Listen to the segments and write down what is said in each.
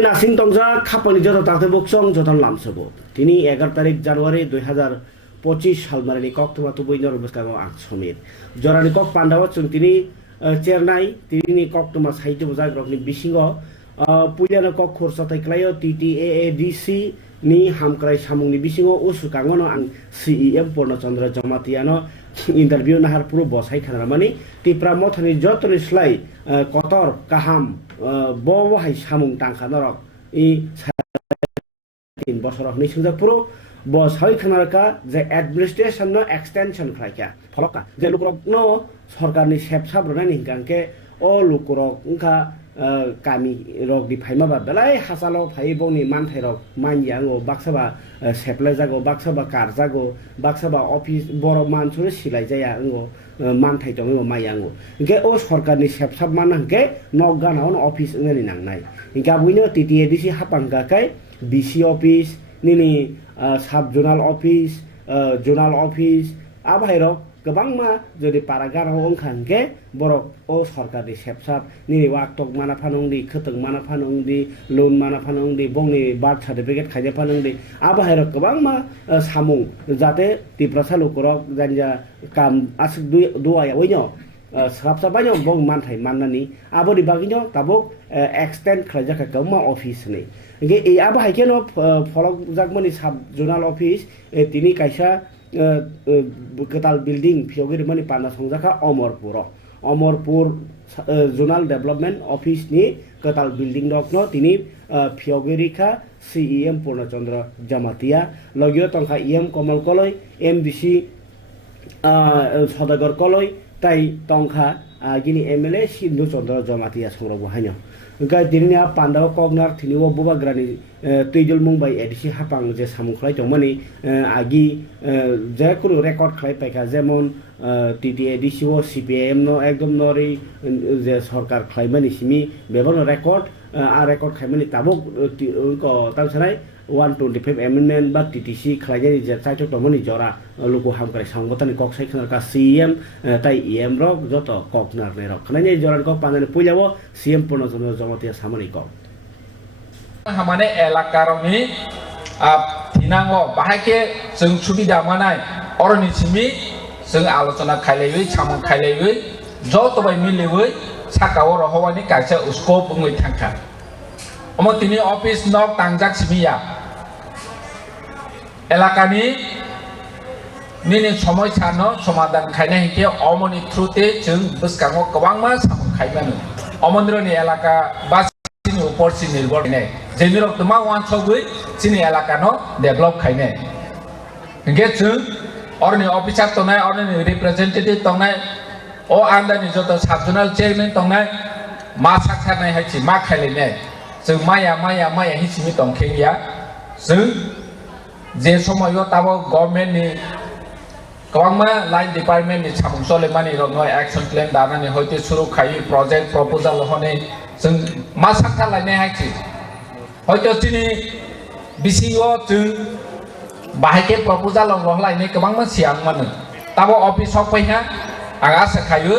नासिं तंजा खापानि जत ताते बक्सं जतन लामसबो तिनी 11 तारिख জানুয়ারি 2025 साल मारिनि कक तमा तो बइनर बस्कागो आं समीर जरानि कक पान्डाव जों तिनी चेरनाय तिनी कक तमा साहित्य बजाग्रकनि बिसिङाव पुलियानो कक खरसा तैक्लायो TTAADC नि हामक्राय सामुंनि बिसिङाव उसुकाङनो आं CEM पूर्णचन्द्र जमातियानो इन्टारभिउ नाहार पुरो बसाइ खानामानि तिप्रा मथनि जतनि स्लाइ कतर काहाम बहाय सामुं टांखानरक इ 3 বছরক निसिंजा पुरो बसाइ खानारका जे एडमिनिस्ट्रेशन नो एक्सटेंशन खायका फलका जे लुकरक नो सरकारनि सेपसाब रनानि हिंगांके ओ लुकरक उखा कामी रक दि फाइमा बादलाय हासालो फाइबोनि मानथाइ रक मानयाङो बाक्साबा सेपलाय जागो बाक्साबा कार जागो बाक्साबा अफिस बर मानसुरे सिलाय जाया अंगो मानथाइ दङो मायाङो इंके ओ सरकारनि सेपसाब मानहांके नगानाव अफिस ngani नांनाय इंका बुइनो TTADC हापांगाकाय BC ऑफिस निनि साब जोनाल ऑफिस जोनाल ऑफिस आबायरक गोबांमा जदि पारागाराव ओंखांके बरक ओ सरकारनि सेपसाब निनि वाक्तक माना फानंदि खतक माना फानंदि लोन माना फानंदि बंनि बार्थ सर्टिफिकेट खायजे फानंदि आबायरक गोबांमा सामुं जाते तिप्रासा लुकरक जानिया काम आसक दुआया वइनो साबसाबायनो बं मानथाइ माननानि आबोनि बागिनो ताबक एक्सटेंड खायजाखा गोमा ऑफिस नै इंगे ए आबायकेनो फलक जागमनि साब जोनाल ऑफिस तिनि कायसा कताल बिल्डिंग फियोगिरि माने पाना संजाखा अमरपुर जोनाल डेभलपमेंट ऑफिस नि कताल बिल्डिंग दकनो तिनि फियोगिरिखा CEM पूर्णचन्द्र जमातिया लगियो तंखा EM कमल कलय MBC सदागर कलय ताई तंखा गिनि MLA सिन्धु चन्द्र जमातिया संरग हायनो गाय दिनिया पान्डाव कगनार थिनिव बुबाग्रानि तैजल मुंबाई एडिसि हापां जे सामुखलाय दंमानि आगि जे कुनु रेकर्ड खालाय पाइका जेमन TTADC ओ CPM नो एकदम नरि जे सरकार खालायमानि सिमी बेबनो रेकर्ड आ रेकर्ड खालायमानि ताबक उनको तांसनाय 125 एमेन्डमेन्ट बा TTC खालायनि जे चाइटक दंमानि जरा लुको हामक्राय संगठननि कक साइखनारका CEM ताई EM रक जत ककनार ने रक खानाय जरान कक पानानि पुइलावो CM पूर्णचन्द्र जमातिया सामनि कक हमारे एलाकारनि थिनांगो बाहायके जों सुबिदा मानाय अरनिसिमि जों आलोचना खालायबै सामु खालायबै जतबाय मिलेबै साकाव रहवानि कायसा उसको बुङै थांखा अमो तिनि अफिस नक तांजाक सिमिया एलाकानि निनि समयसानो समाधान खायनाय हिके अमनि थ्रुते जों बसकाङो गोबांमा सामु खायमानो अमन्द्रनि एलाका बास ऊपर से निर्भर है जेनिरक तमा वान छगै चिनि एलाकानो डेभलप खायने इंगे जों अरनि अफिसार तनाय अरनि रिप्रेजेंटेटिभ तनाय ओ आन्दानि जत साबजोनाल चेयरमैन तनाय मा साखारनाय हायछि मा खायलेने जों माया हिसिमि तंखेया जों जे समायो Tabo गभर्नमेन्टनि kwangma line department ni chamung solemani rokno action plan danani hoite suru khai project proposal hone जों मा साखा लायनाय हायथि हयतो दिनै बिसिओ जों बाहायके प्रपोजाल लायनाय गोबां मानसि आं मानो ताबो अफिसाव फैहा आं आसा खायो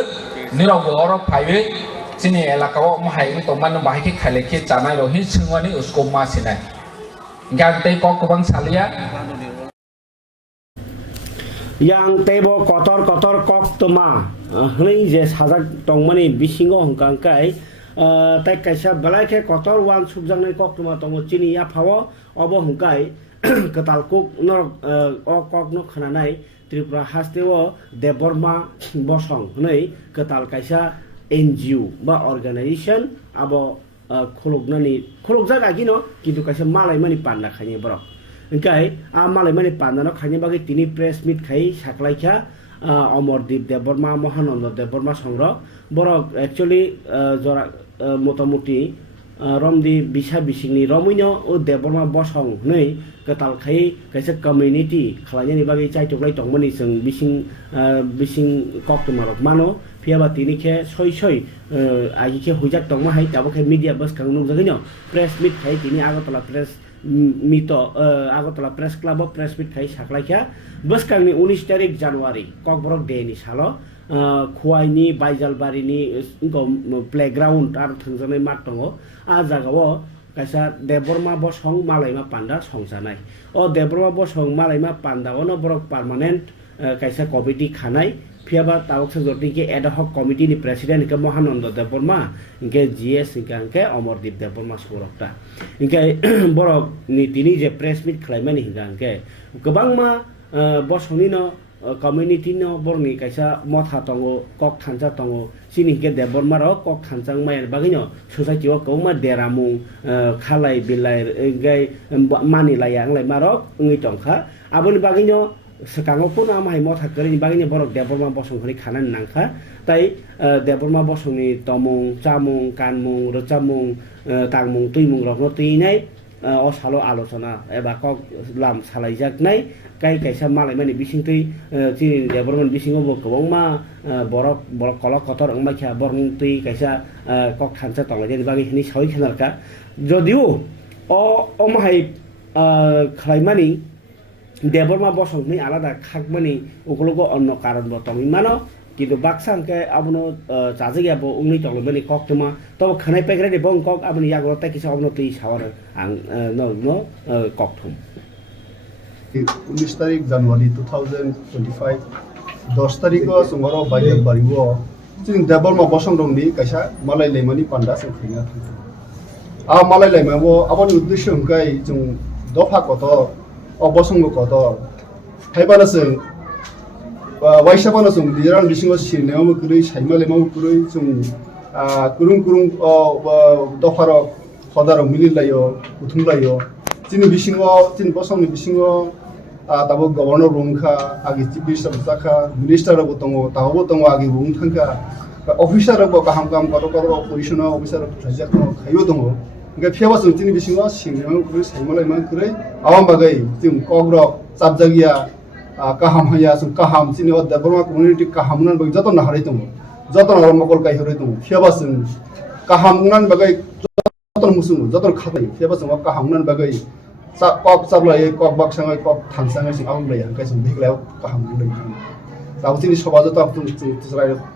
निरावबो अर फायबै जोंनि एलाकायाव माहायनि तमानो बाहायके खायलेके जानाय रहि सोंवानि उसको मासिनाय गांते क गोबां सालिया yang tebo kotor kok toma hनै J साजाक tongmani bisingo hongkangkai tai kaisa balaike kotor wan subjangnai kok toma tongo chini ya phawo obo hongkai katalkuk norok o kok no khananai Tripura hasteo Debbarma Bosong hनै katal kaisa NGO ba organization abo khologjak agino kintu kaisa malai mani panna khani borok Engkai malai mani pandano khani bagi tini press meet khai saklaikha Omordip Debbarma Mohanondo Debbarma Songro borok actually jora motamuti romdi bisa bisingni romino o Debbarma Bosong nei katal khai kaisa community khalani bagi chai toklai tongmani sing bising koktumarok mano phiaba tini khe soi agi khe hujak tongma hai tabo khe media bus kang nuk jagino press meet khai tini agotala press mito agotala press club press meet khai saklaikha boskanni 19 tarik January kokborok day ni salo Khuaini Baijalbarini playground ar thangjanai mat tongo a jagao kaisa Debbarma Bosong malaima panda songjanai o Debbarma Bosong malaima panda ono borok permanent kaisa committee khanai phiaba tabok sajorti ke ad hoc committee ni president ke Mohanondo Debbarma ke GS ke Omordip Debbarma sorokta ke borok ni tini je press meet khlaimani hingangke gobangma Bosongni no community no borni kaisa motha tongo kok thansa tongo sini ke Debbarma ro kok thansang mai bagino society o koma deramung khalai bilai gai mani layang lai marok ngi tongkha aboni bagino sekango puna amai motha kari bagini borok Debbarma Bosong khani khanan nangkha tai Debbarma Bosong ni tomung chamung kanmung rochamung tangmung tuimung rokno tuinai o salo alochona eba kok lam salaijak nai kai kaisa malai mani bisingtui chini Debbarma bisingo bo kobongma borok kolok kotor angma kha borng tui kaisa kok thansa tonglai bagi hini soi khanarka jodio o mahai khlaimani Debbarma Bosong ni alada khakmani ukologo onno karon bo tongi mano কিন্তু বাক্সাংকে আবনো চাজে bo ungni tolobeni kok tuma to khanai pekre de bong kok abni yagrota kisa abno tui sawar ang no kok thum 19 तारिख जनवरी 2025 10 तारिख को सुंगरो bike बारिगो जों Debbarma Bosong दंनि कायसा मालाय लेमानि पान्दा जों खैना आ मालाय लेमाबो आबनि उद्देश्य हंकाय जों दफा कत अ बसंग कत हायबाना जों वाइसाबाना जों दिरान बिसिङाव सिरनायाव गुरै साइमा लेमाव गुरै जों कुरुं दफार खदाराव मिलिलायो बुथुमलायो जोंनि बिसिङाव जोंनि बसंनि बिसिङाव ताबो governor Rwkha agi chief minister BWCHAP minister abo tongo tawo tongo agi bung thangka officer abo kaham koro position officer PHEKJAKNA KHAIO tongo nge phiaba जों जोंनि बिसिङाव सिरनायाव गुरै साइमा लेमा गुरै awam bagai जों कग्र sabjagia kaham haya जों kaham जोंनि Debbarma community kaham nan bagai जतन हारै tongo जतन आरो मकल काइ हरै tongo phiaba जों kaham nan bagai जतन मुसुं जतन खाtai phiaba जों kaham nan bagai kok sablai kok baksangai kok thansangai sing awang laya kai sing biglao kaham lay tahu sini sobajo ta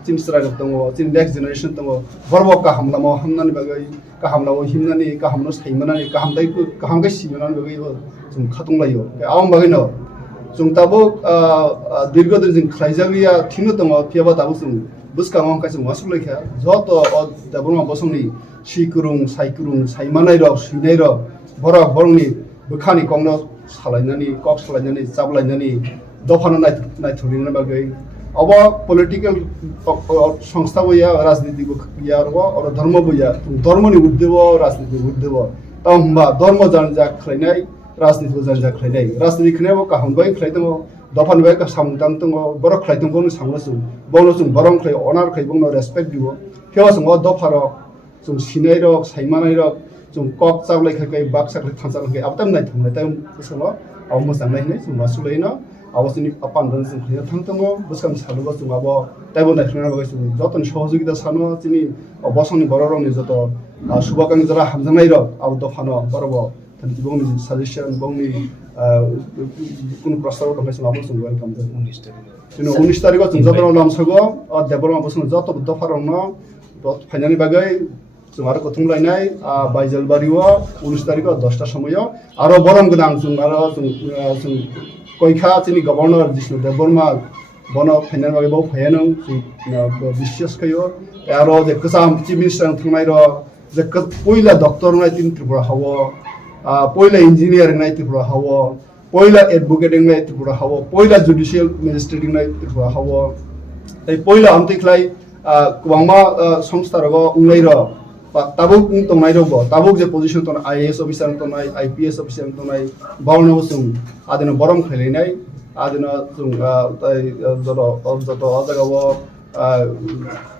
tin serai tongo tin next generation tongo borbo kaham lamo hamnani bagai kaham lamo himnani kaham no saimanani kaham dai ku kaham ga simanani bagai जों khatung layo awang bagai no जों tabo dirgodin जों khlaijagriya thinu tongo phiaba tabu जों buskamang kai sing masulekha joto Debbarma Bosongni sikurung saimanai rok sinai rok borok borongni bukhani kongno salainani kok salainani sablainani dofano naithurina bagai abo political সংস্থা বইয়া রাজনীতি বইয়া আর ধর্ম বইয়া ধর্মনি উদ্দেব রাজনীতি উদ্দেব তাহবা ধর্ম জানজা খাইনাই রাজনীতি জানজা খাইনাই রাজনীতি খাইনাবো কাহমবাই খাইদङ दफान बाय का सामताम तंग बरक खाइतंग को सांगलसु बोलसु बरं खाइ अनार खाइबंग न रेसपेक्ट दिबो फेवासंग दफारो जों सिनाय रक साइमानाय रक जों कक चावलाय खाइ बाक्सा खाइ थांसा खाइ आबताम नाय थांनाय टाइम गोसोल आव मोजां नायनाय जों मासुलायनो আবাসিক পান্ডা जों खैना थांतमो बसकाम सालुबा जों आबो ताइबो नायख्लांना बागै जों जतन सहयोगिता सानो चिनि बसंनि बररंनि जत शुभकामना जरा हामजानाय रक आबो दफानो बरबो थानि बंनि साजेशन बंनि कोन प्रस्ताव दंखाय जों आबो जों वेलकाम जों 19 तारिखआव जों जतन लामसगो देबरमा बसं जत दफारंनो फाइनालनि बागै जों आरो गथुमलायनाय बायजलबारियाव 19 तारिखआव 10टा समायाव आरो बरम गोनां जों आरो जों कयखा चिनि गभर्नर जिष्णु देबबर्मा बन फाइनाल बागै बाव फायानो बिश्वास खयो आरो जे कसाम चिफ मिनिस्टर थांनाय र जे पहिला डक्टर नाय तिन त्रिपुरा हावो पहिला इन्जिनियर नाय त्रिपुरा हावो पहिला एडभोकेटिंग नाय त्रिपुरा हावो पहिला जुडिशियल मेजिस्ट्रेटिंग नाय त्रिपुरा हावो तै पहिला आमतिखलाय कुबांमा संस्था रग उंनाय र ताबुक तंनाय रग ताबुक जे पोजिशन तन आईएएस अफिसार तनाय आईपीएस अफिसार तनाय बावनो जों आदिनो बरम खैलायनाय आदिनो जों तै जत आजागाव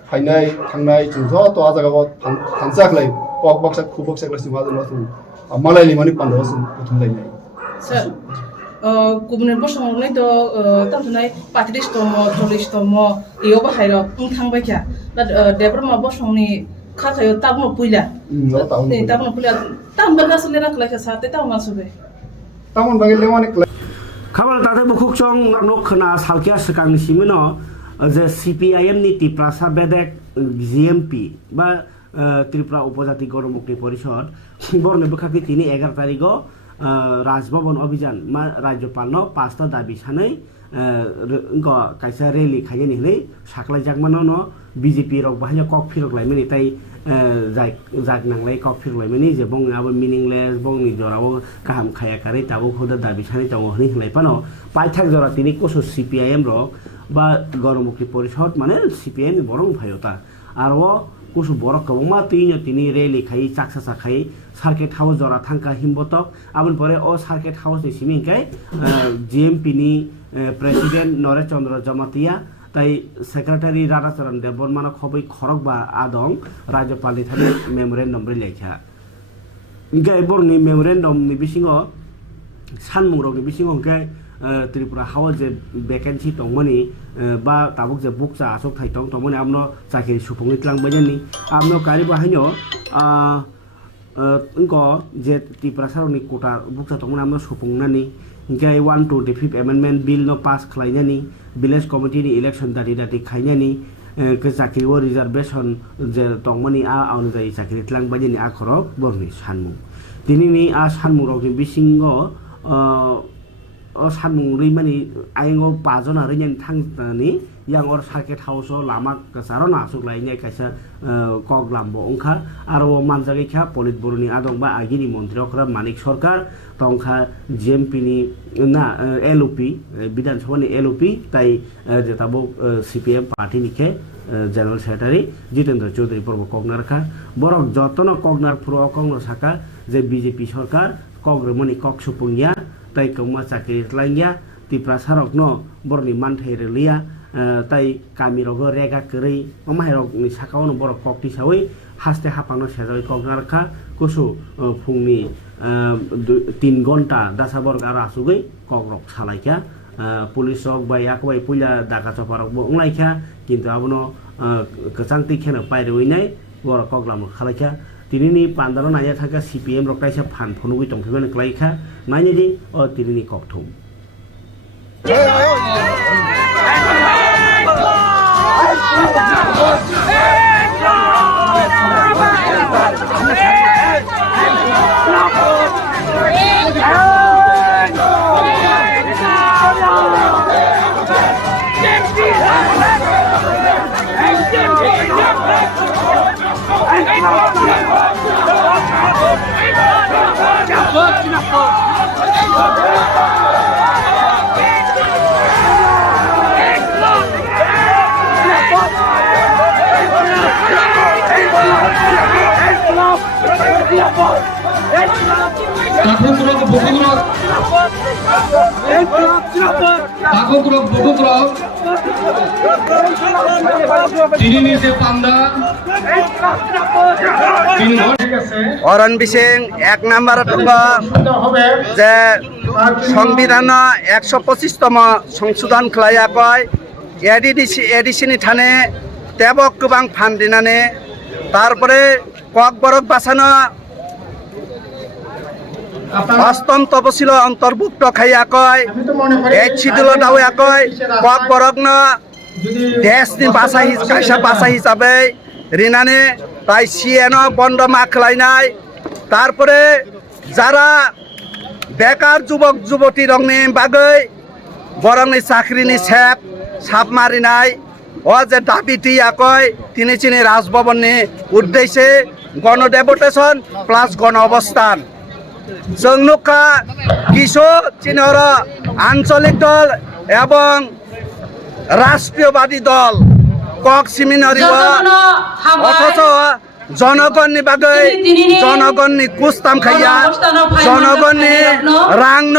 फाइनाय थांनाय जों जत आजागाव थांसाखलाय पक बक्सा खुबक्साखलाय जों आदिनो जों मालायनि मानि पान्डव जों बुथुमलायनाय सर गुबुन बसंनाय द तामथुनाय 35 तम 40 तम इयो बाहायर थांबाय क्या Debbarma बसंनि KHAIO Tamo puila. Tamo puila. Tam bagas lera kelaka sate tam masuk. Tamon bagai lewanik. Kabar tadi bukuk cong nok kena salkia sekang simeno je CPIM ni tiprasa bedek GMP ba Tripura Upojati Goromukti Porishod borne bukhaki tini 11 tariko Rajbhavan Abhijan ma Rajyapalno 5ta dabi sanai engko kaisa rally khayani hलै saklai jakmano no BJP rok bahaya kok phirok laimani tai jak nanglai kok phirok laimani je bong abo meaningless bong ni jorabo kaham khaya kare tabo khoda dabi sani tongo hni hlai pano paithak jora tini koso CPIM rok ba Goromukti Porishod mane CPIM borong bhayota aro koso borok kobongma tini rally khai chaksa sakhai circuit house জরা থাঙ্কা হিমবতক আবন পরে ও circuit house নি সিমিংকাই GMP নি president Naresh চন্দ্র জমাতিয়া তাই secretary Radhacharan দেববর্মানো খবই খরক বা আদং রাজ্যপালনি থানে memorandum লেখা Inkai বরনি memorandum নি বিসিংহ সানমুং rock নি বিসিংহ Inkai Tripura हावा जे वैकेंसी तंगमनि बा ताबुक जे बुक चा आसक थाइ तंगमनि आमनो चाकरि सुफुंनि क्लां बजेनि आमनो कारि बाहायनो इनको जे तिप्रासारनि कोटा बुक चा तंगमनि आमनो सुफुंनानि इनकाय 125 अमेंडमेंट बिल नो पास खलायनानि विलेज कमिटी नि इलेक्शन दाति खायनानि के चाकरि वो रिजर्वेशन जे तंगमनि आउनु जाय चाकरि क्लां बजेनि आखरक बरनि सानमुं दिनैनि सानमुं रकनि बिसिंगो सानमुं रैमानि आइंगो पाजन रैनि थांनानि yang or sakit house lama kesaro nasuk lainnya kaisa koglambo ongkha aro manjagi kha polit buruni adong ba agini montri okra manik sarkar tongkha GMP ni na LOP bidan sabha ni LOP tai jetabo CPM party ni khe general secretary Jitendra Chaudhary porbo kognar kha borok jotono kognar puro kognar saka je BJP sarkar kogremoni kok supungya tai kongma chakri lainnya tiprasarok no borni manthai relia tai kami rogo rega keri mamahirok ni sakawno borok kokti sawi haste hapangno sejai kognar kha kusu phungni 3 ঘন্টা dasa borok ara asugoi kogrok salaikya police ok bai akbai puila daka choparok bo onglaikya kintu abono kechangti kheno pairewinai borok koglam khalaikya tinini pandaro naya thaka CPM rok kaisa phan phonugui tongphibani klaikha nainidi o tinini kokthum Aku kurang তিনি নিজে পান্ডা তিনি ঠিক আছে অরণ বিসিং 1 নম্বর হবে যে সংবিধান 125তম সংশোধন খালাया কয় এডিসিনি থানে তেবক गोबां ফান্ড দিনানে তারপরে কক বরক বাসানো অষ্টম তপশিল অন্তর্ভুক্ত খাইয়া কয় এই শিডিউল দাওয়া কয় কক বরক ন দেশনি ভাষা হিসাবে রিনানে তাই সিএন বন্ধ মা খালাইনাই তারপরে যারা বেকার যুবক যুবতী রংনি বাগৈ বরংনি চাকরিনি সাপ মারিনাই ও যে দাবিটি কয় তিনি চিনি রাজভবননি উদ্দেশ্যে গণডেপুটেশন প্লাস গণ অবস্থান Wngno কিছু চিনর আঞ্চলিক দল এবং রাষ্ট্রীয়বাদী দল কক সিমিনারি অথচ জনগণনি বাগৈ জনগণনি কুস্তাম খাইয়া জনগণনি রাংন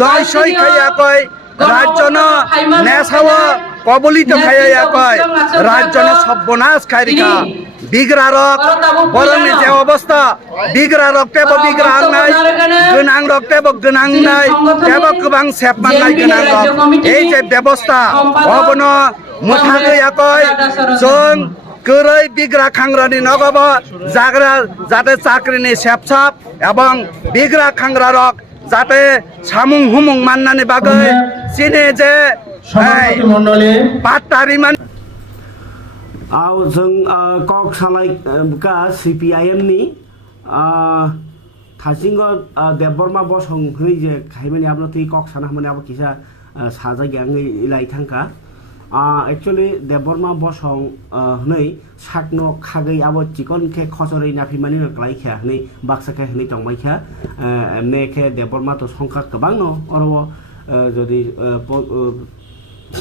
দয়সই খাইয়া কয় রাজ্যন নেশাও কবলিত খাইয়া কয় রাজ্যন সর্বনাশ খাইরিকা বিগ্রারক বরংনি যে অবস্থা বিগ্রারক তেব বিগ্রাং নাই গোনাং রক তেব গোনাং নাই তেব गोबां सेबमान নাই गोनां रक এই যে ব্যবস্থা অবন মুঠা গইয়া কয় जों गोरै बिग्रा खांग्रानि नगब जाग्रा जाते चाकरिनि सेबसाब এবং बिग्रा खांग्रा रक जाते सामुं हुमुं माननानि बागै चिने जे সভাপতি মণ্ডলী पाटारि मान जों कक सालाय का CPIM नि थासिंग देबबर्मा बसं हनै जे खाइमानि आपनो ति कक साना माने अब किसा साजा ग्यांगै इलाइ थांका एक्चुअली देबबर्मा बसं हनै साकनो खागै अब चिकन के खसरै नाफिमानि नक्लाइखा हनै बाक्साखा हनै तंमाइखा एमने के देबबर्मा तो संख्या गोबां न अरो जदि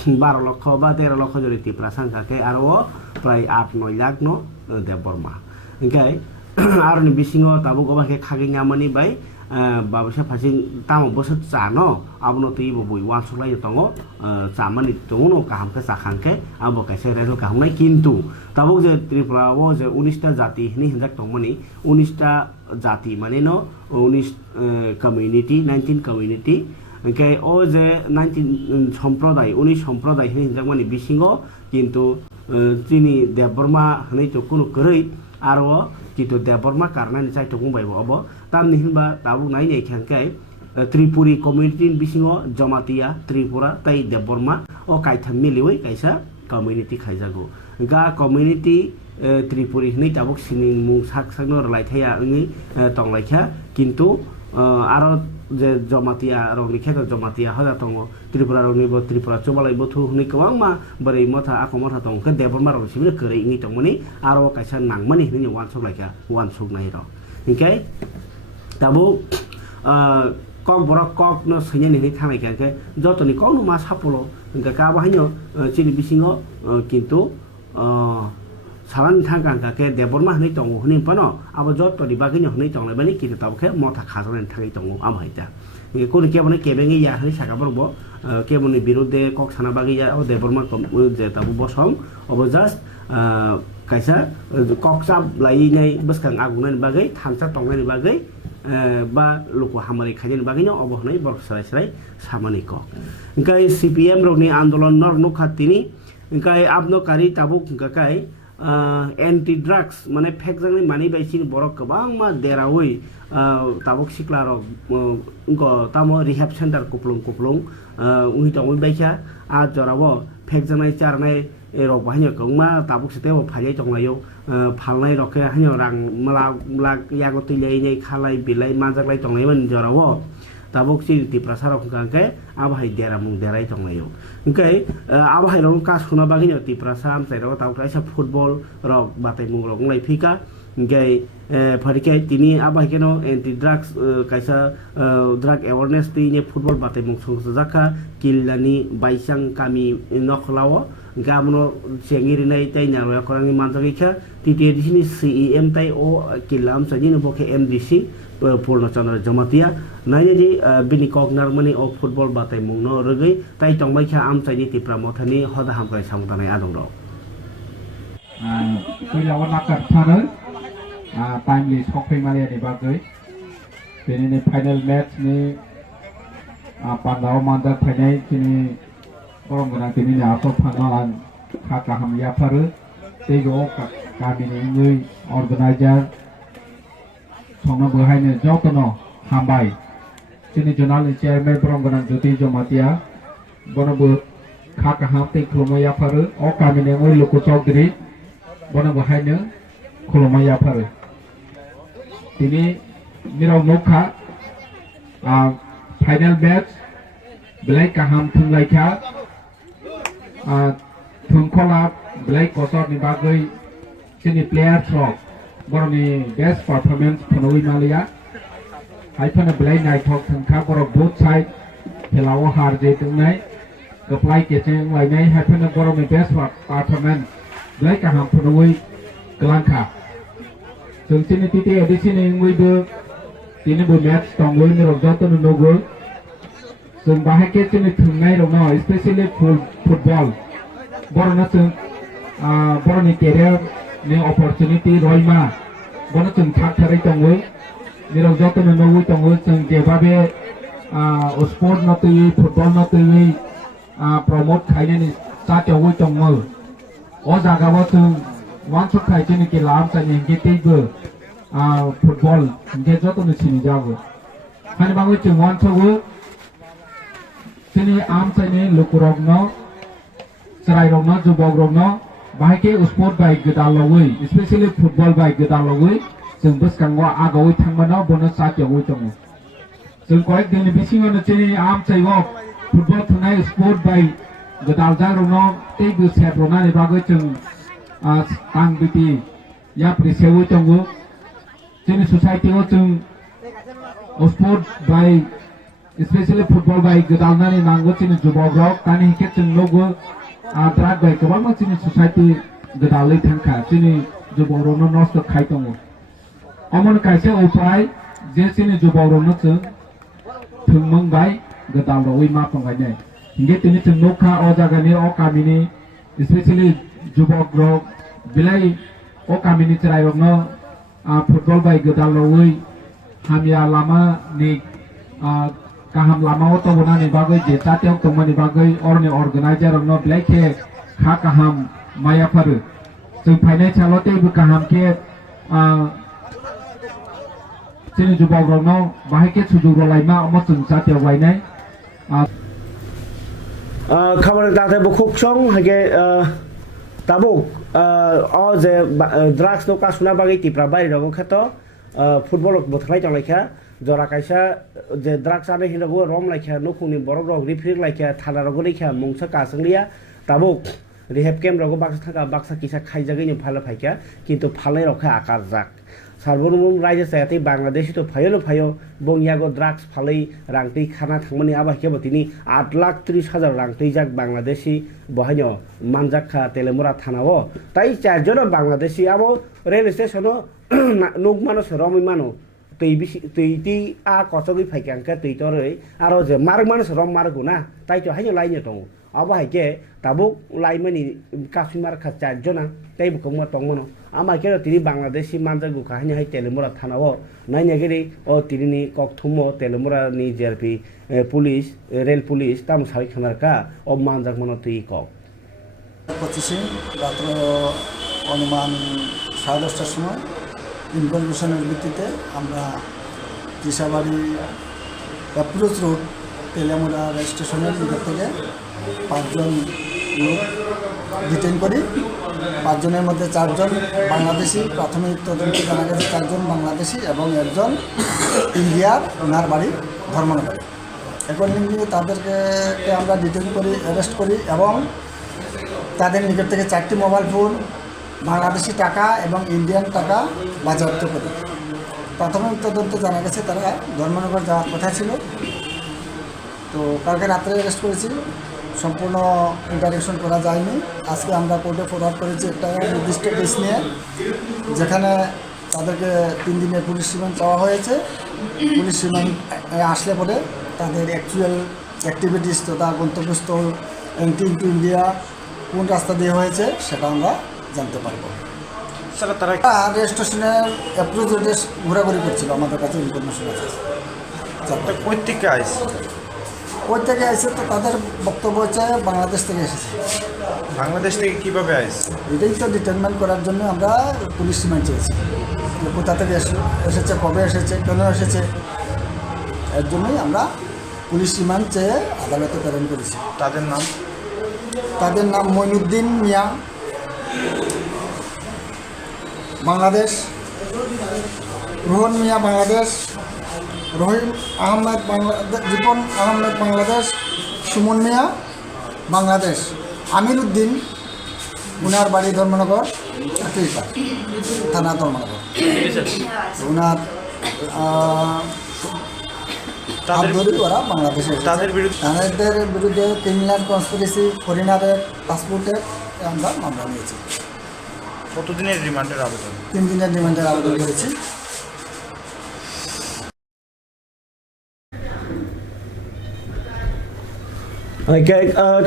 12 লক্ষ বা 13 লক্ষ যদি টিপ্রাসাংখাকে আরো প্রায় 8-9 লাখ ন দেববর্মা ओंखाय आरनि बिसिङो ताबो गोबाखे खागिङामनि बाय बाबसा फासिं तामो बोसोर चानो आबनो ति बय वासलाय दङो चामानि दङो काहामके चाखांके आबो कायसे रेजल काहमनाय किन्तु ताबो जे त्रिपुराओ जे 19 टा जाति हिनि हिनजाक दंमनि 19 टा जाति माने न 19 कम्युनिटी 19 कम्युनिटी ओंखाय ओ जे 19 सम्प्रदाय 19 सम्प्रदाय हिनि हिनजाक माने बिसिङो किन्तु तिनि देबबर्मा हनै तो कुनु गरै आरो किन्तु देबबर्मा कारनानि चाइतो बुंबायबो अब तामनि हिनबा ताबु नायनाय खांखाय त्रिपुरी कम्युनिटी बिसिङो जमातिया त्रिपुरा ताई देबबर्मा ओ काइथाम मिलिवै कायसा कम्युनिटी खाइजागो गा कम्युनिटी त्रिपुरी हनै ताबुक सिनि मुं साकसागनो रलाइथाया ओङै तंलाइखा किन्तु आरो जे जमातिया रंनि खेत्र जमातिया हजा दङ त्रिपुरा रंनिबो त्रिपुरा चबालाय बथु हनै गोबां मा बोरै मथा आख मथा दङ के देबबर्मा रं सिबिनो गोरै इङै दंमनि आरो कायसा नांमानि हनै वानसुलाइखा वानसुनाय र ओंखाय ताबो कक बरक कक न सैनानि हनै थानाय खांके जतनि कौनो मा सापलो ओंखा का बाहायनो चिनि बिसिङो किन्तु सालान थांगा के देबबर्मा हनै दङ हनै पनो अब जतनि बागैनो हनै दंलायबानि किन्तु ताबखे मथा खाजानानै थाङै दङ आमहायता कोन केबने केबेङै या हनै सागाबरबो केबने बिरुद्धे कक साना बागै या देबबर्मा जे ताबु बसं अब जस्ट कायसा ककसाब लायनाय बसखां आगुनायनि बागै थांसा तंनायनि बागै बा लोको हामारि खायनि बागैनो अब हनै बरसराय सराय सामानि कक ओंखाय CPM रनि आन्दोलन नरनो खातिनि ओंखाय आपनो कारी ताबु काकाय एंटी ड्रग्स माने फेकजांनि मानि बायसिन बरक गोबां मा देरावै ताबुक सिक्लारक तामो रिहेब सेन्टार कुप्लुं उहि दंमोन बायसा आ जरावो फेकजानाय चारनाय रक बाहायनो गोबां ताबुक सितेव फायनाय दंलायो फालनाय रखे हायनो रां लाख यागो तैलायनाय खालाय बिलाय माजागलाय दंलायमोन जरावो ताबुक सि तिप्रासारक कांके आबाहाय देरामुं देराय दंलायो ओंखाय आबाहाय रं कासुना बागिनो तिप्रासा आमसायराव ताबुक कायसा फुटबल रक बाताय मुं रक लायफिका ओंखाय फरिखाय तिनि आबाहायकेनो एंटी ड्रग्स कायसा ड्रग अवेयरनेस तिनि फुटबल बाताय मुं संसजाखा किल्लानि बायसां कामि नखलाव গামনো চেঙ্গিরিনাই তাই নামা করাঙ্গি মানজাগিখা তৃতীয় দিশিনি CEM তাই ও কিলাম সাজিনো বকে MDC Purnachandra Jamatia Naini Bini Kognarmani of football batai Wngno Rwkha tai tongbaikha amchaini tipramothani hoda hamkai samtanai adongrok Kuilawan nakar thano timely skokping malia ni bagoi ini final match ni pandao mandak phainai kini orang guna kini ni asal phanan KHAIO yafaru tego kabini ngui organizer Songno Buhaine Jotono Hambai Sini Jonal Chairman Prongana Juti Jomatia Bonobu KHAIO Hapte Kulomaya Faru O Kamine Ngui Luku Chowdhury Bono Buhaine Kulomaya Faru Tini Mirau Rwkha final match Belai Kaham Thunglaikha Thungkolap Belai Kosor ni Bagoi Sini Players Rock Boroni best performance Phanoi Malia Haifana Belai Naitok Thangkha Borok both side Pelawo Harje Tungnai Kaplai Kecheng Lainai Haifana Boroni best performance Belai Kaham Phanoi Kelangkha Sung Sini Titi Edisini Ngui Bu Tini Bu match Tongoi Mirok Jotono Nogo Sung Bahake Sini Thungnai Rokno especially football Borona Sung Boroni career ni opportunity roima bono chung thak tharai tongo niro joto no nowi tongo chung jebabe sport no tui football no tui promote khaine ni sa tewi tongo o jaga bo chung wan chuk khai chini ki lam sa ni ge teibo football ge joto no chini jago hani bango chung wan chogo chini am sa ni lukurok no sarai rok no jubok rok no Bahake sport by Gedalaway, especially football by Gedalaway, Sung Buskanwa Agaway Tangmano, bonus Satyawi Tongo. Sung correct the Bissing on the Chini arm say off football tonight sport by Gedaljarono, take this Hebrona, Bagachung, Tang Biti, Yap Resewi Tongo, Chini Society Otung, sport by especially football by Gedalnani Nangotin Jubogrok, Tani Kitchen logo. Drag by Kabama Chini Society Gedalai Thangkha Chini Juborono Nosto Khaitongo Amon Kaise Upai Je Chini Juborono Chung Thungmung Bai Gedaloi Mapong Gai Hinge Tini Chung Rwkha O Jagani O Kamini especially Jubogrok Bilai O Kamini Chirayokno football by Gedaloi Hamya Lama Ni Kaham lama o tobona ni bagoi je chatiok tongmani bagoi orni organizer no blaike kha kaham maya faru sung phainai chalote bu kaham ke chini jubok rok no bahike sujug rolaima omo chung chatiok wainai খাবার দাতে বখুক song হাগে তাবুক অ যে drugs no কাসুনা বাগৈ Tipra by রগ খেত football বথলাই তলাইখা Jora kaisa je drugs ane hinago rom laikha nokuni borok rok refir laikha thana rok reikha mungsa kasanglia tabuk rehab camp rok baksa thaka baksa kisa khaijagei ni phala phaika kintu phalai rokha akar jak Sarbonumum raja sayati Bangladesh to phayolo phayo bongyago drugs phalai rangtei khana thangmani aba kebo tini 8,30,000 rangtei jak Bangladeshi bohaino manjakha telemura thanao tai charjono Bangladeshi abo rail station o nokmano romi mano Tui a kosogi phaikangka tui toroi aro je marg manus rom marguna tai to haino laino tong aba haike tabuk laimani kasumar kha charjona tai bukoma tongmono ama kero tini Bangladeshi manjagu kha haino hai telemura thanao nainageri o tini kokthumo telemura ni JRP police rail police tam sai khanarka o manjak mono tui kok 25 রাত্র অনুমান 10:30টার সময় ইনফরমেশনের ভিত্তিতে আমরা দিশাবাড়ি approach road তেলামুড়া rail স্টেশনের ভিতর থেকে 5 জন লোক detain করি 5 জনের মধ্যে 4 জন বাংলাদেশি প্রাথমিক তদন্তে জানা গেছে 4 জন বাংলাদেশি এবং একজন ইন্ডিয়ার ওনার বাড়ি ধর্মনগরে অ্যাকর্ডিংলি তাদেরকে আমরা ডিটেইন করি অ্যারেস্ট করি এবং তাদের নিকট থেকে 4টি মোবাইল ফোন বাংলাদেশি টাকা এবং ইন্ডিয়ান টাকা বাজেয়াপ্ত করি প্রাথমিক তদন্তে জানা গেছে তারা ধর্মনগর যাওয়ার কথা ছিল তো কালকে রাত্রে অ্যারেস্ট করেছি সম্পূর্ণ ইন্টারেকশন করা যায়নি। আজকে আমরা কোর্টে ফরওয়ার্ড করেছি একটা নির্দিষ্ট কেস নিয়ে, যেখানে তাদেরকে 3 দিনের পুলিশ রিমান্ড চাওয়া হয়েছে। পুলিশ রিমান্ড আসলে পরে তাদের অ্যাকচুয়াল অ্যাক্টিভিটিস তথা গন্তব্যস্থল এন্ট্রি ইন্টু ইন্ডিয়া কোন রাস্তা দিয়ে হয়েছে সেটা আমরা জানতে পারবো। রেল স্টেশনের অ্যাপ্রোচ রোডে ঘোরাঘুরি করছিল, আমাদের কাছে ইনফরমেশন আছে। কই থেকে আসছে? ওই থেকে আসছে তো তাদের বক্তব্য হচ্ছে বাংলাদেশ থেকে এসেছে। বাংলাদেশ থেকে কিভাবে আসছে? এটাই তো ডিটারমেন্ট করার জন্য আমরা পুলিশ রিমান্ড চেয়েছি, যে কোথা থেকে এসেছে, কবে এসেছে, কেন এসেছে, এর জন্যই আমরা পুলিশ রিমান্ড চেয়ে আদালতে প্রেরণ করেছি। তাদের নাম মঈনুদ্দিন মিয়া বাংলাদেশ, রোহন মিয়া বাংলাদেশ, রহিম আহমেদ বাংলাদেশ, রিপন আহমেদ বাংলাদেশ, সুমন মিয়া বাংলাদেশ, আমির উদ্দিন উনার বাড়ি ধর্মনগর থানা ধর্মনগর। উনার ওরা বাংলাদেশের। তাদের বিরুদ্ধে ক্রিমিনাল কনস্পিরেসি, ফরেনারের পাসপোর্টের আমরা মামলা নিয়েছি। কতদিনের রিমান্ডের আবেদন? 3 দিনের রিমান্ডের আবেদন করেছি।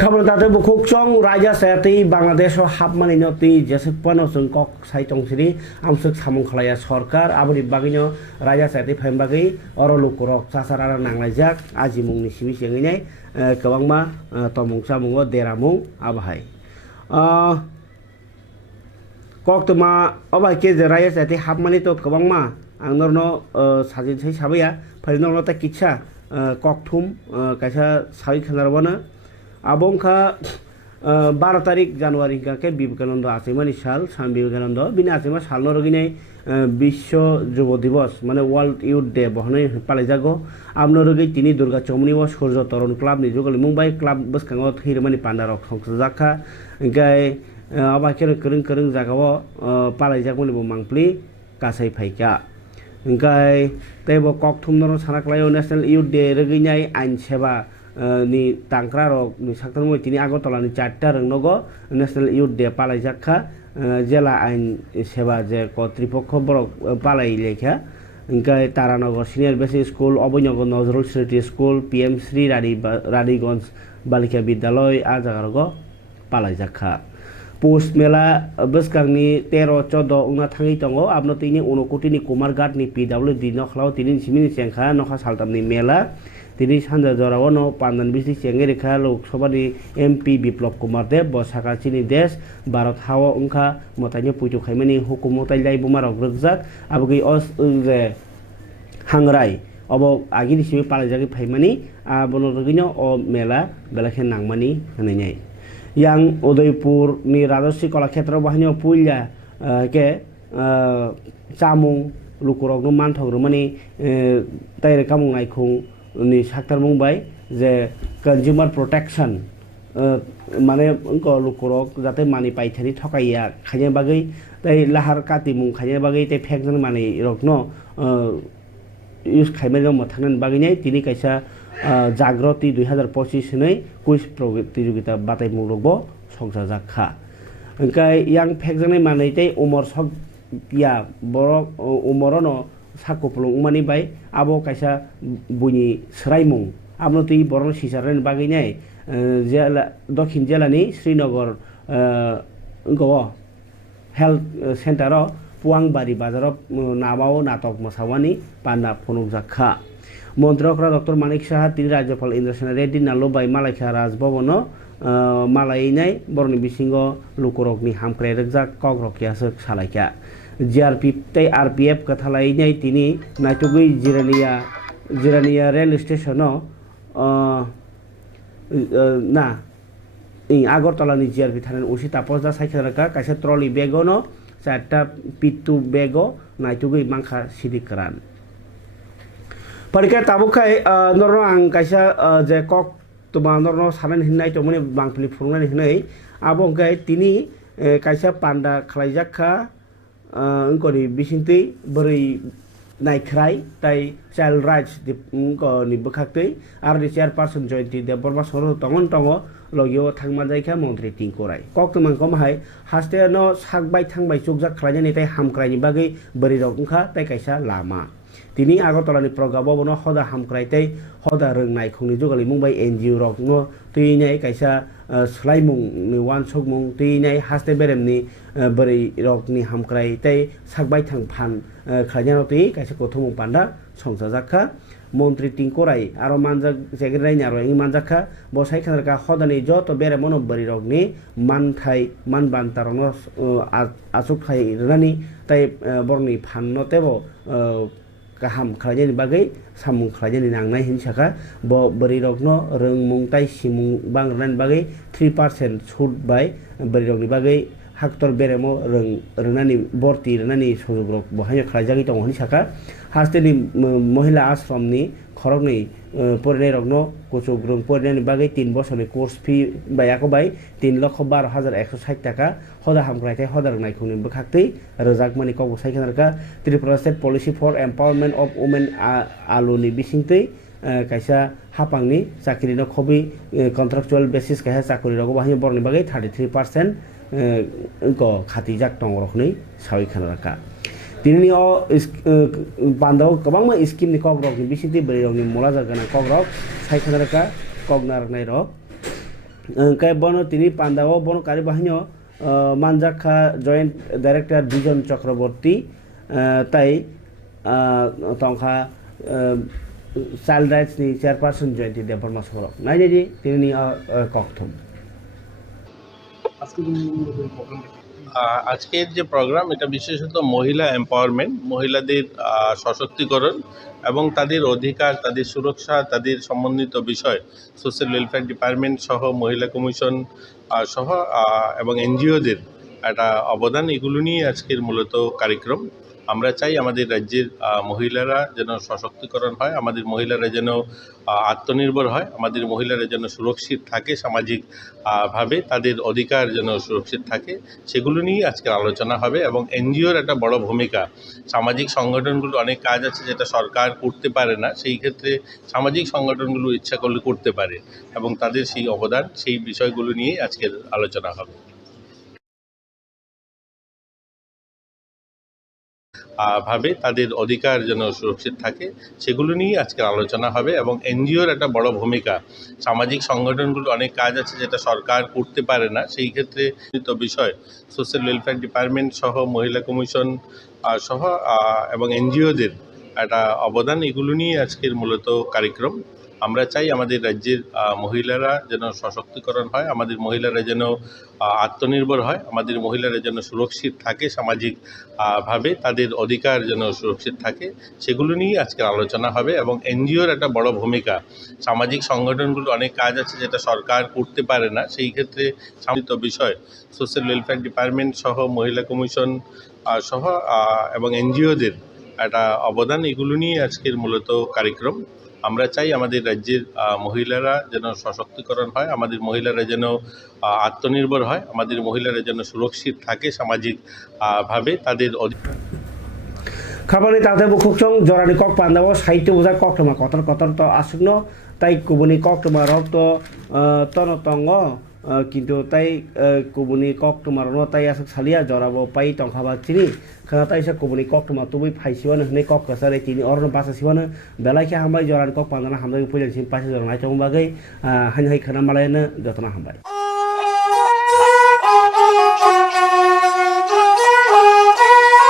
खबर दाते बुखुक चों राजा साथी बांग्लादेश हाबमानि नति जेसेपनो जों कक साइटंसिरि आमसुक सामुं खलाया सरकार आबनि बागिनो राजा साथी फाइमबागै अरलुकरक सासारा नांलायजाक आजिमुंनि सिबि सेंगिनाय गोबांमा तमुं सामुंगो देरामुं आबाहाय कक्तमा अबाइके जे राजा साथी हाबमानि तो गोबांमा आंनरनो साजिनसै साबैया फाइनरनो ता किच्छा ककथुम कायसा साइ खानारबानो आबंखा 12 तारिख जानुवारी के विवेकानंद आसिमानि साल स्वामी विवेकानंद बिनि आसिमा सालनो रगिनाय विश्व युव दिवस माने वर्ल्ड यूथ डे बहनै पालायजागो आमनो रगै तिनि दुर्गा चौमनि व सूर्य तरुण क्लाब नि जुगल मुंबाइ क्लाब बसखाङाव थैरमानि पान्डारक संजाखा गाय अबाके करं करं जागाव पालायजागमनि मांप्लि गासै फाइका गाय तेबो ककथुमनो सानाक्लायो नेशनल यूथ डे रगैनाय आइन सेवा नि तांक्रारक नि साक्तरमय तिनि आगरतलानि 4टा रंनगो नेशनल यूथ डे पालायजाखा जेला आइन सेवा जे कर्तृपक्ष बरक पालायलेखा ओमफ्राय Taranagar senior basic school Abhaynagar Nazrul Smriti school PM Shri Raniganj Balika Vidyalaya आ जागारगो पालायजाखा पोस्ट मेला बसकांनि 13-14 उना थाङै दङ आपनो तिनि उनकोटिनि कुमारघाटनि पीडब्ल्यूडी नखलाव तिनि सिमिनि सेंखा नखा सालतामनि मेला तिनि सानजा जरावनो पान्दान बिसि सेंगे रेखा लोकसभानि एमपी बिप्लब कुमार देव बसाका चिनि देश भारत हाव अंखा मताइनि पुइतु खाइमानि हुकुमताइ लाई बुमारक रगजाक आबगै अस जे हांराय अब आगिनि सिमि पालायजागै फाइमानि आबनो रगिनो अ मेला बेलाखे नांमानि होनायनाय yang Udaipur ni Radosi Kolakshetra bahanyo punya ke samung lukurok no manthok rumani taire kamung naikung ni saktar mumbai je consumer protection mane engko lukurok jate mani paithani thokaiya khanya bagai tai lahar kati mung khanya bagai tai phekjang mani rokno use khaimani mathanan bagai nai tini kaisa जागृति 2025 नै quiz प्रतियोगिता बाताइमुलुगबो संजाजाखा ओंखाय यां फेकजानाय मानैतै उमर सब या बर उमरनो साकुपलुं मानि bye आबो कायसा बुनि सरायमुं आबनो तै बरन सिसारन बागैनाय जेला दक्षिण जिल्लानि श्रीनगर गो हेल्थ सेन्टार पुवांबारि बाजाराव नामाव नाटक मोसावानि पान्ना फनुजाखा मन्त्रीफ्रा डक्टर मानिक साहा तिनि राज्यपाल इन्द्रसेन रेड्डी नालुबाई मालायखा राजभवन मालायनाय बरनि बिसिंगो लुकरकनि हामख्राय रगजाक कग्रकियासो सालायखा जिआरपि तै आरपीएफ कथालायनाय तिनि नायतुगै जिरानिया रेल स्टेशन ना आगरतलानि जिआरपि थानाय उसी तापसदा सायखारका कायसा ट्रली बेगनो 4टा पितु बेगो नायतुगै मांखा सिदिकरान परिके ताबुखाय नरनो आं कायसा जे कक तुमा नरनो सानान हिननाय तमनि बांपलि फुरनानै हिनै आबंखाय तिनि कायसा पान्डा खलायजाखा अंकनि बिसिंतै बोरै नायख्राय ताई चाइल्ड राइट्स नि बखाक्तै आरो नि चेयारपारसन जयन्ती देबबर्मा सरो तंगन तंग लगियो थांमाजायखा मन्त्रि टिंकोराय कक्तमांखौ माहाय हास्तेनो सागबाय थांबाय चुकजाक खालायनानै ताई हामक्रायनि बागै बोरै रंखा ताई कायसा लामा तिनी आगरतलानि प्रगाबावनो हदा हामक्रायतै हदा रोंनाय खुंनि जगालि मुंबाइ एनजिअ रकनो तैनाय कायसा स्लाइमुं नि वानसकमुं तैनाय हास्ते बेरेमनि बोरै रकनि हामक्रायतै सागबाय थां फान खालायनानै तै कायसा गथमुं पान्दा संसाजाखा मन्त्रि टिंकोराय आरो मानजा जेगेरायनि आरो इ मानजाखा बसाय खानारका हदानि जत बेरेमनो बोरै रकनि मानथाय मानबान्तारनो आसुक खायरनानि ताई बरनि फाननो तेबो गाहाम खालायनायनि बागै सामुं खालायनायनि नांनाय हिंसाखा बोरै रकनो रोंमुं ताई सिमुं बांग्रानि बागै 3% सुद बाय बोरै रकनि बागै हाक्टर बेरेमो रोंनानि बर्ती रोंनानि सुजुग रक बहाय खालायजागै दङ हिंसाखा हास्तेनि महिला आश्रमनि खरगनि परिनाय रकनो कुचुग रों परिनायनि बागै 3 बছरनि कोर्स फी बायाको बाय 3,12,160 टाका हदा हामक्रायथाय हदा रोंनायखौनि बखाक्तै रोजाकमानि कगो सायखानारका Tripura state policy for empowerment of women आलुनि बिसिंतै कायसा हाफांनि चाकरिनो खबि कन्ट्राक्चुअल बेसिस कायसा चाकरि रगो बाहाय बरनि बागै 33% को खातिजाक दङ रखनै सावैखानारका तिनी बान्दाव गोबां स्किमनि कगरकनि बिसिंतै बोरै रकनि मुलाजा गोनां कगरक सायखानारका कगनारनाय रक काय बनो तिनी पान्दाव बनो कारि बाहायनो मानजाखा जॉइंट डाइरेक्टर बिजन चक्रवर्ती ताई तंखा चाइल्ड राइट्स नि चेयरपारसन जयन्ती देबबर्मा सरक नायजेदि तिनी कक्थम আজকের যে প্রোগ্রাম এটা বিশেষত মহিলা এম্পাওয়ারমেন্ট মহিলাদের সশক্তিকরণ এবং তাদের অধিকার তাদের সুরক্ষা তাদের সম্বন্ধিত বিষয় সোশ্যাল ওয়েলফেয়ার ডিপার্টমেন্ট সহ মহিলা কমিশন সহ এবং এনজিওদের একটা অবদান এগুলো নিয়ে আজকের মূলত কার্যক্রম আমরা চাই আমাদের রাজ্যের মহিলারা যেন সশক্তিকরণ হয় আমাদের মহিলারা যেন আত্মনির্ভর হয় আমাদের মহিলারা যেন সুরক্ষিত থাকে সামাজিক ভাবে তাদের অধিকার যেন সুরক্ষিত থাকে সেগুলো নিয়ে আজকের আলোচনা হবে এবং এনজিওর একটা বড় ভূমিকা সামাজিক সংগঠনগুলো অনেক কাজ আছে যেটা সরকার করতে পারে না সেই ক্ষেত্রে সামাজিক সংগঠনগুলো ইচ্ছা করলে করতে পারে এবং তাদের সেই অবদান সেই বিষয়গুলো নিয়ে আজকের আলোচনা হবে ভাবে তাদের অধিকার যেন সুরক্ষিত থাকে সেগুলো নিয়ে আজকের আলোচনা হবে এবং এনজিওর একটা বড় ভূমিকা সামাজিক সংগঠনগুলো অনেক কাজ আছে যেটা সরকার করতে পারে না সেই ক্ষেত্রে বিষয় সোশ্যাল ওয়েলফেয়ার ডিপার্টমেন্ট সহ মহিলা কমিশন সহ এবং এনজিওদের একটা অবদান এগুলো নিয়ে আজকের মূলত কার্যক্রম আমরা চাই আমাদের রাজ্যের মহিলারা যেন সশক্তিকরণ হয় আমাদের মহিলারা যেন আত্মনির্ভর হয় আমাদের মহিলারা যেন সুরক্ষিত থাকে সামাজিক ভাবে তাদের অধিকার যেন সুরক্ষিত থাকে সেগুলো নিয়ে আজকের আলোচনা হবে এবং এনজিওর একটা বড় ভূমিকা সামাজিক সংগঠনগুলো অনেক কাজ আছে যেটা সরকার করতে পারে না সেই ক্ষেত্রে সম্মিলিত বিষয় সোশ্যাল ওয়েলফেয়ার ডিপার্টমেন্ট সহ মহিলা কমিশন সহ এবং এনজিওদের একটা অবদান এগুলো নিয়ে আজকের মূলত কার্যক্রম আমরা চাই আমাদের রাজ্যের মহিলারা যেন সশক্তিকরণ হয় আমাদের মহিলারা যেন আত্মনির্ভর হয় আমাদের মহিলারা যেন সুরক্ষিত থাকে সামাজিক ভাবে তাদের খাবারनि ताते बुखुकसं जरानि कक पान्दाव साहित्य उजा कक्टमा कतर तो आसुकनो ताई कुबुनि कक्टमा रक तो तन तंग किन्तु ताई कुबुनि कक्टमारनो ताई आसुक सालिया जराबो पाइ तंखाबा चिनि खाना ताई सा कुबुनि कक्टमा तुबै फाइसिवानो हने कक कसारे तिनि अरनो बासा सिवानो बेलाखि हामबाय जरानि कक पान्दाना हामबाय फैलेसिन पासे जरा नायथं बागै हानि हाय खाना मालायनो जतना हामबाय